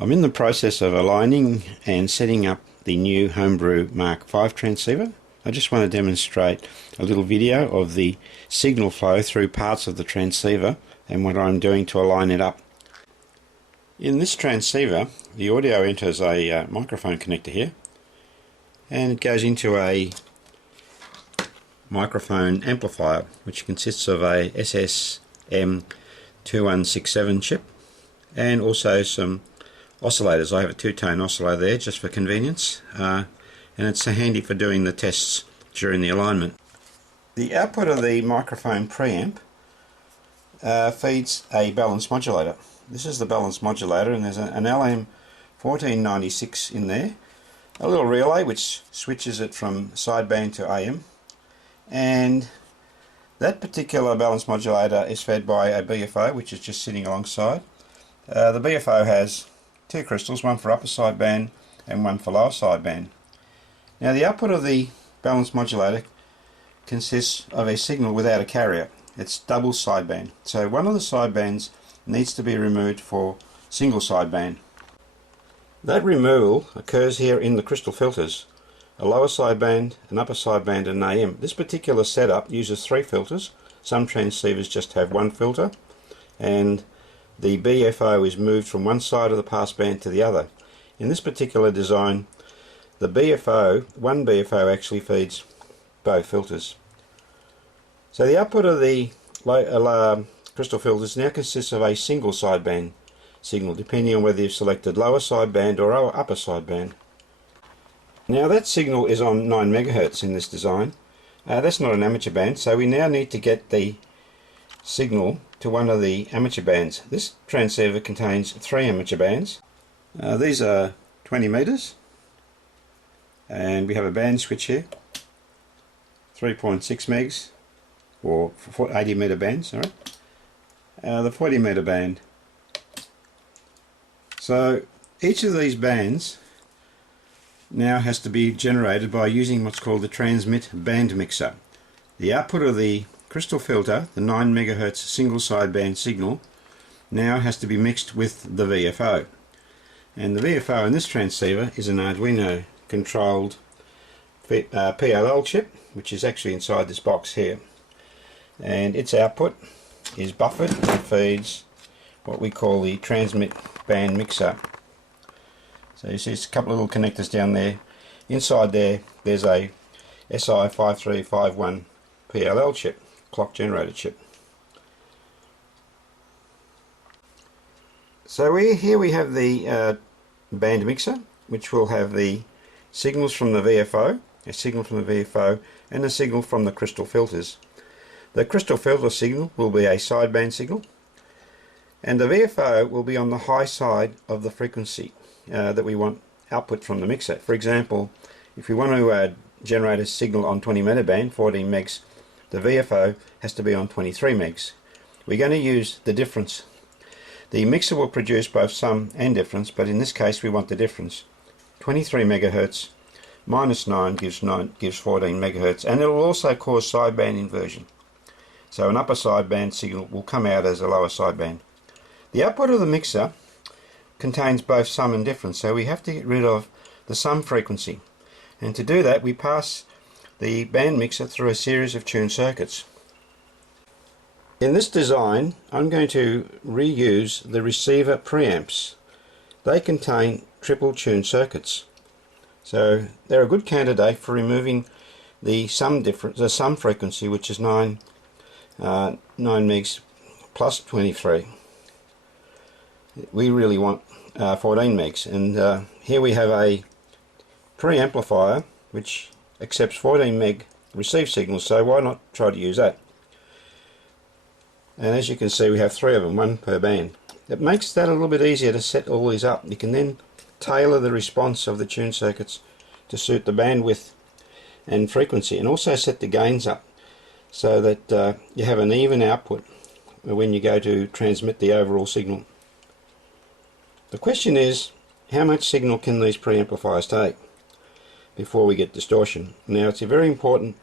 I'm in the process of aligning and setting up the new homebrew Mk5 transceiver. I just want to demonstrate a little video of the signal flow through parts of the transceiver and what I'm doing to align it up. In this transceiver, the audio enters a microphone connector here, and it goes into a microphone amplifier which consists of a SSM2167 chip and also some oscillators. I have a two-tone oscillator there just for convenience, and it's handy for doing the tests during the alignment. The output of the microphone preamp feeds a balance modulator. This is the balance modulator, and there's an LM1496 in there, a little relay which switches it from sideband to AM, and that particular balance modulator is fed by a BFO which is just sitting alongside. The BFO has two crystals, one for upper sideband and one for lower sideband. Now the output of the balance modulator consists of a signal without a carrier. It's double sideband, so one of the sidebands needs to be removed for single sideband. That removal occurs here in the crystal filters: a lower sideband, an upper sideband and an AM. This particular setup uses three filters. Some transceivers just have one filter, and the BFO is moved from one side of the passband to the other. In this particular design, the one BFO actually feeds both filters. So the output of the crystal filters now consists of a single sideband signal, depending on whether you've selected lower sideband or upper sideband. Now that signal is on 9 MHz in this design. That's not an amateur band, so we now need to get the signal to one of the amateur bands. This transceiver contains 3 amateur bands. These are 20 meters, and we have a band switch here, 3.6 megs, or 80 meter band, sorry. The 40 meter band. So each of these bands now has to be generated by using what's called the transmit band mixer. The output of the crystal filter, the 9 MHz single sideband signal, now has to be mixed with the VFO. And the VFO in this transceiver is an Arduino controlled PLL chip, which is actually inside this box here. And its output is buffered and feeds what we call the transmit band mixer. So you see, it's a couple of little connectors down there. Inside there's a SI5351 PLL chip, clock generator chip. So here we have the band mixer, which will have the signals from the VFO, a signal from the VFO, and a signal from the crystal filters. The crystal filter signal will be a sideband signal, and the VFO will be on the high side of the frequency that we want output from the mixer. For example, if we want to generate a signal on 20 meter band, 14 megs, the VFO has to be on 23 megs. We're going to use the difference. The mixer will produce both sum and difference, but in this case we want the difference. 23 megahertz minus 9 gives 14 megahertz, and it will also cause sideband inversion. So an upper sideband signal will come out as a lower sideband. The output of the mixer contains both sum and difference, so we have to get rid of the sum frequency. And to do that, we pass the band mixer through a series of tuned circuits. In this design, I'm going to reuse the receiver preamps. They contain triple tuned circuits, so they're a good candidate for removing the sum frequency, which is 9 megs plus 23. We really want 14 megs, and here we have a preamplifier which accepts 14 meg receive signals, so why not try to use that? And as you can see, we have 3 of them, 1 per band. It makes that a little bit easier to set all these up. You can then tailor the response of the tune circuits to suit the bandwidth and frequency, and also set the gains up so that you have an even output when you go to transmit the overall signal. The question is, how much signal can these preamplifiers take before we get distortion? Now, it's very important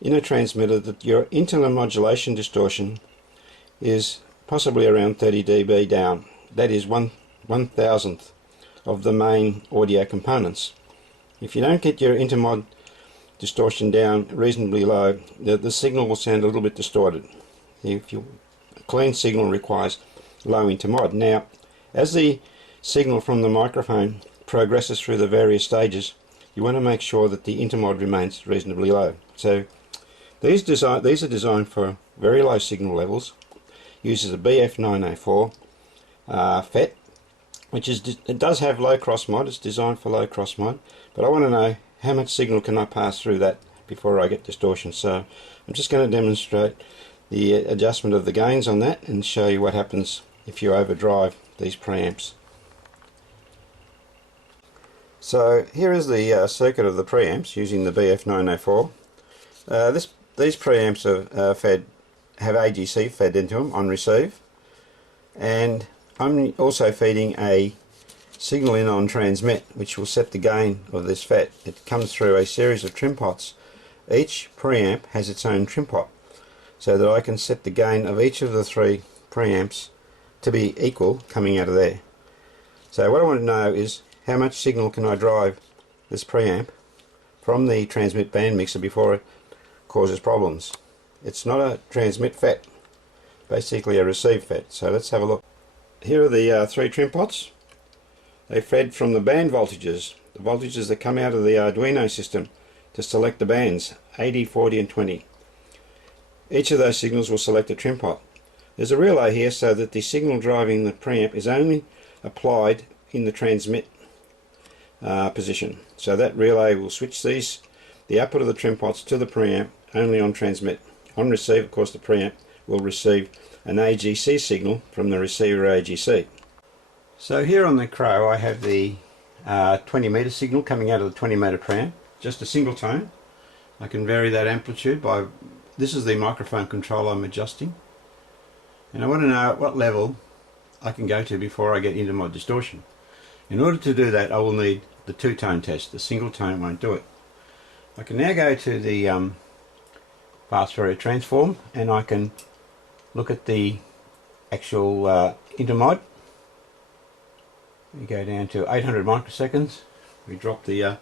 in a transmitter that your intermodulation distortion is possibly around 30 dB down. That is 1 1/1000th of the main audio components. If you don't get your intermod distortion down reasonably low, the signal will sound a little bit distorted. A clean signal requires low intermod. Now, as the signal from the microphone progresses through the various stages, you want to make sure that the intermod remains reasonably low. So these are designed for very low signal levels. Uses a BF904 FET, which it does have low cross mod. It's designed for low cross mod, but I want to know how much signal can I pass through that before I get distortion. So I'm just going to demonstrate the adjustment of the gains on that and show you what happens if you overdrive these preamps. So here is the circuit of the preamps using the BF904. These preamps have AGC fed into them on receive, and I'm also feeding a signal in on transmit, which will set the gain of this FET. It comes through a series of trim pots. Each preamp has its own trim pot, so that I can set the gain of each of the three preamps to be equal coming out of there. So what I want to know is how much signal can I drive this preamp from the transmit band mixer before it causes problems. It's not a transmit FET, basically a receive FET. So let's have a look. Here are the three trim pots. They fed from the band voltages, the voltages that come out of the Arduino system to select the bands, 80, 40 and 20. Each of those signals will select a trim pot. There's a relay here so that the signal driving the preamp is only applied in the transmit position. So that relay will switch the output of the trim pots to the preamp only on transmit. On receive, of course, the preamp will receive an AGC signal from the receiver AGC. So here on the Crow I have the 20 meter signal coming out of the 20 meter preamp, just a single tone. I can vary that amplitude by, this is the microphone control I'm adjusting, and I want to know at what level I can go to before I get into my distortion. In order to do that I will need the two-tone test. The single tone won't do it. I can now go to the fast Fourier transform and I can look at the actual intermod. We go down to 800 microseconds. We drop the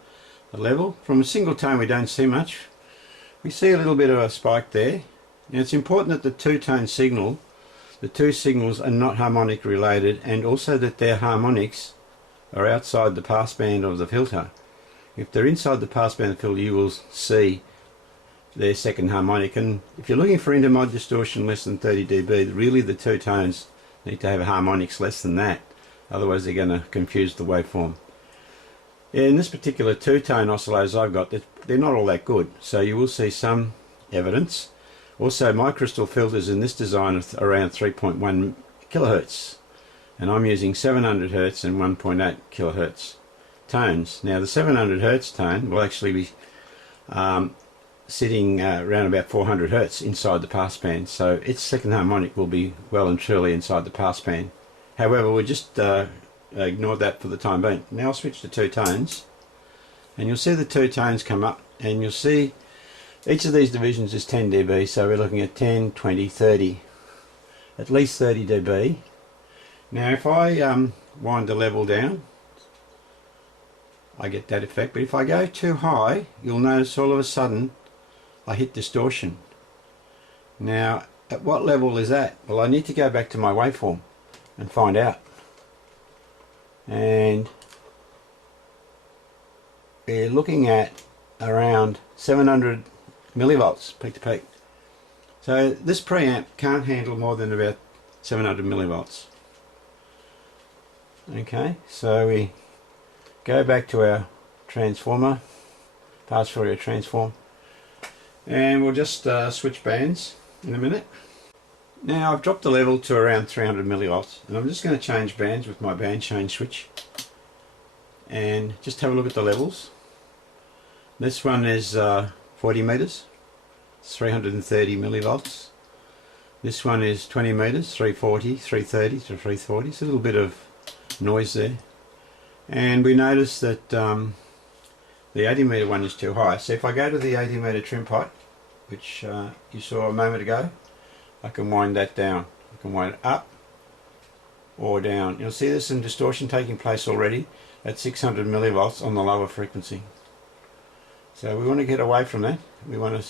level. From a single tone we don't see much. We see a little bit of a spike there. Now it's important that the two-tone signal, the two signals are not harmonic related, and also that their harmonics are outside the passband of the filter. If they're inside the passband of the filter, you will see their second harmonic, and if you're looking for intermod distortion less than 30 dB, really the two tones need to have harmonics less than that, otherwise they're going to confuse the waveform. In this particular two-tone oscillators I've got, they're not all that good, so you will see some evidence. Also, my crystal filters in this design are around 3.1 kilohertz, and I'm using 700 Hz and 1.8 kilohertz tones. Now the 700 Hz tone will actually be sitting around about 400 Hz inside the passband, so its second harmonic will be well and truly inside the passband. However, we'll just ignore that for the time being. Now I'll switch to two tones, and you'll see the two tones come up, and you'll see each of these divisions is 10 dB, so we're looking at 10, 20, 30, at least 30 dB. Now if I wind the level down, I get that effect, but if I go too high, you'll notice all of a sudden I hit distortion. Now at what level is that? Well, I need to go back to my waveform and find out. And we're looking at around 700 millivolts peak to peak. So this preamp can't handle more than about 700 millivolts. Okay, so we go back to our transformer, fast Fourier transform, and we'll just switch bands in a minute. Now I've dropped the level to around 300 millivolts, and I'm just going to change bands with my band change switch and just have a look at the levels. This one is 40 meters, 330 millivolts. This one is 20 meters, 340, 330 to 340. It's a little bit of noise there, and we notice that the 80 meter one is too high. So if I go to the 80 meter trim pot, which you saw a moment ago, I can wind that down. I can wind it up or down. You'll see there's some distortion taking place already at 600 millivolts on the lower frequency. So we want to get away from that. We want to,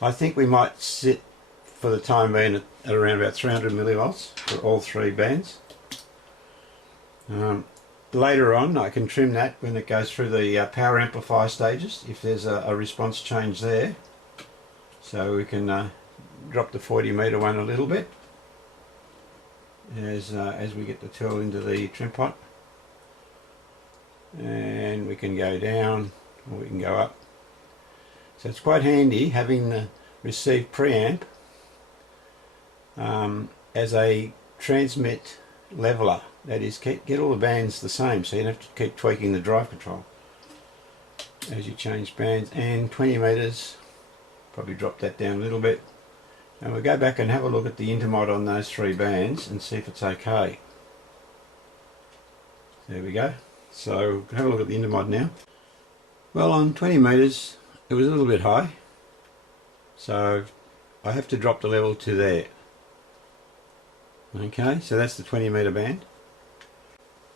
I think we might sit for the time being at around about 300 millivolts for all three bands. Later on I can trim that when it goes through the power amplifier stages, if there's a response change there. So we can drop the 40 meter one a little bit as we get the tool into the trim pot, and we can go down or we can go up. So it's quite handy having the received preamp as a transmit leveler. That is, get all the bands the same, so you don't have to keep tweaking the drive control as you change bands. And 20 meters, probably drop that down a little bit, and we'll go back and have a look at the intermod on those three bands and see if it's okay. There we go. So have a look at the intermod now. Well, on 20 meters it was a little bit high, so I have to drop the level to there. Okay, so that's the 20 meter band.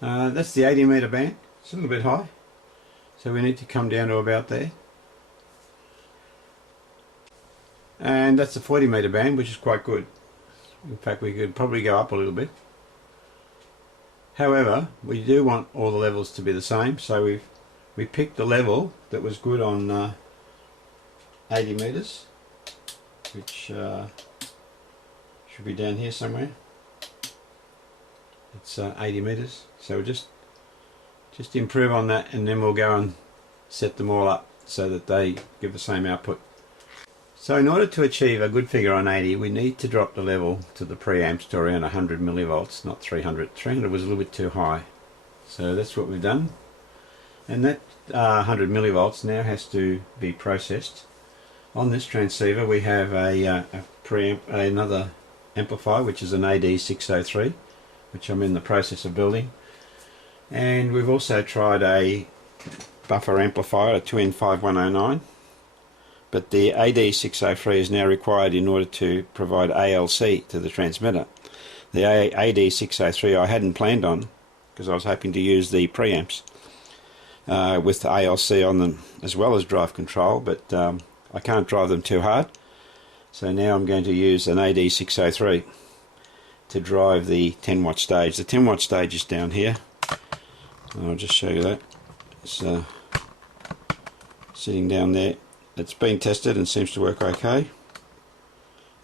That's the 80 meter band. It's a little bit high, so we need to come down to about there. And that's the 40 meter band, which is quite good. In fact, we could probably go up a little bit. However, we do want all the levels to be the same, so we picked the level that was good on 80 meters, which should be down here somewhere. It's 80 meters, so we'll just improve on that, and then we'll go and set them all up so that they give the same output. So in order to achieve a good figure on 80, we need to drop the level to the preamps to around 100 millivolts, not 300. 300 was a little bit too high, so that's what we've done. And that 100 millivolts now has to be processed. On this transceiver we have a preamp, another amplifier, which is an AD603, which I'm in the process of building. And we've also tried a buffer amplifier, a 2N5109, but the AD603 is now required in order to provide ALC to the transmitter. The AD603 I hadn't planned on, because I was hoping to use the preamps with the ALC on them as well as drive control, but I can't drive them too hard, so now I'm going to use an AD603 to drive the 10 watt stage. The 10 watt stage is down here. I'll just show you that. It's sitting down there. It's been tested and seems to work okay.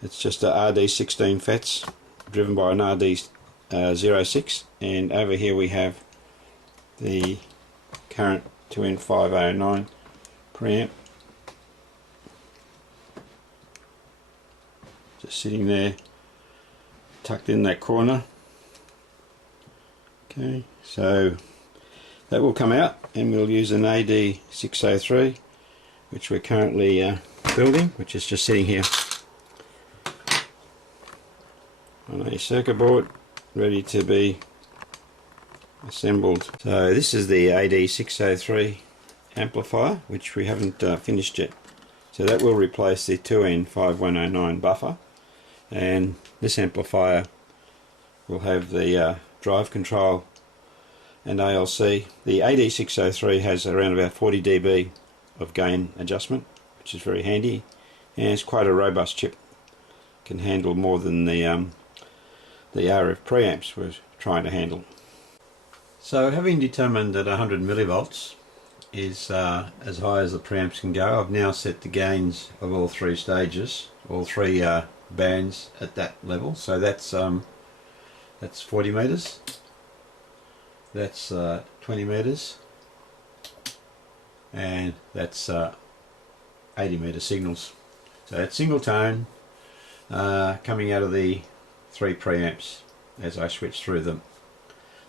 It's just a RD16 FETs driven by an RD06, and over here we have the current 2N509 preamp just sitting there tucked in that corner. Okay, so that will come out and we'll use an AD603, which we're currently building, which is just sitting here on a circuit board ready to be assembled. So this is the AD603 amplifier, which we haven't finished yet. So that will replace the 2N5109 buffer, and this amplifier will have the drive control and ALC. The AD603 has around about 40 dB of gain adjustment, which is very handy, and it's quite a robust chip. Can handle more than the RF preamps we're trying to handle. So having determined that 100 millivolts is as high as the preamps can go, I've now set the gains of all three stages, all three bands at that level. So that's 40 meters, that's 20 meters, and that's 80 meter signals. So that's single tone coming out of the three preamps as I switch through them.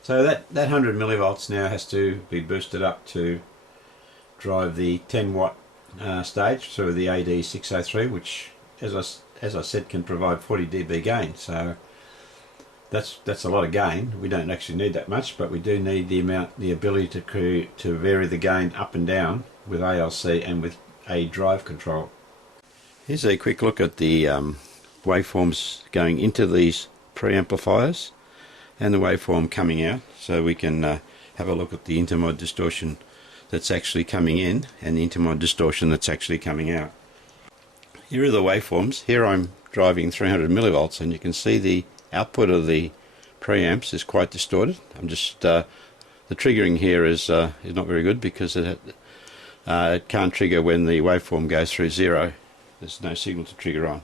So that 100 millivolts now has to be boosted up to drive the 10 watt stage through the AD603, which as I said can provide 40 dB gain. So that's a lot of gain. We don't actually need that much, but we do need the ability to vary the gain up and down with ALC and with a drive control. Here's a quick look at the waveforms going into these preamplifiers. and the waveform coming out, so we can have a look at the intermod distortion that's actually coming in and the intermod distortion that's actually coming out. Here are the waveforms. Here I'm driving 300 millivolts, and you can see the output of the preamps is quite distorted. I'm just the triggering here is not very good because it can't trigger when the waveform goes through zero. There's no signal to trigger on.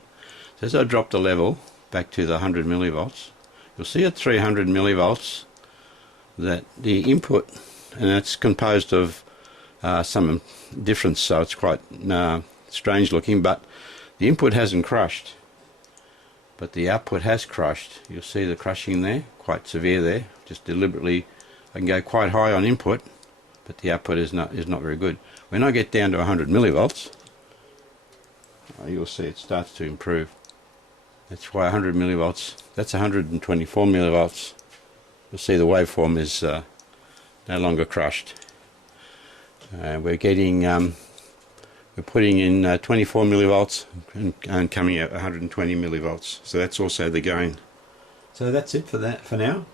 So as I drop the level back to the 100 millivolts, you'll see at 300 millivolts that the input, and it's composed of some difference, so it's quite strange looking, but the input hasn't crushed, but the output has crushed. You'll see the crushing there, quite severe there. Just deliberately, I can go quite high on input, but the output is not very good. When I get down to 100 millivolts, you'll see it starts to improve. That's why 100 millivolts, that's 124 millivolts. You'll see the waveform is no longer crushed. We're getting, we're putting in 24 millivolts and coming out 120 millivolts. So that's also the gain. So that's it for now.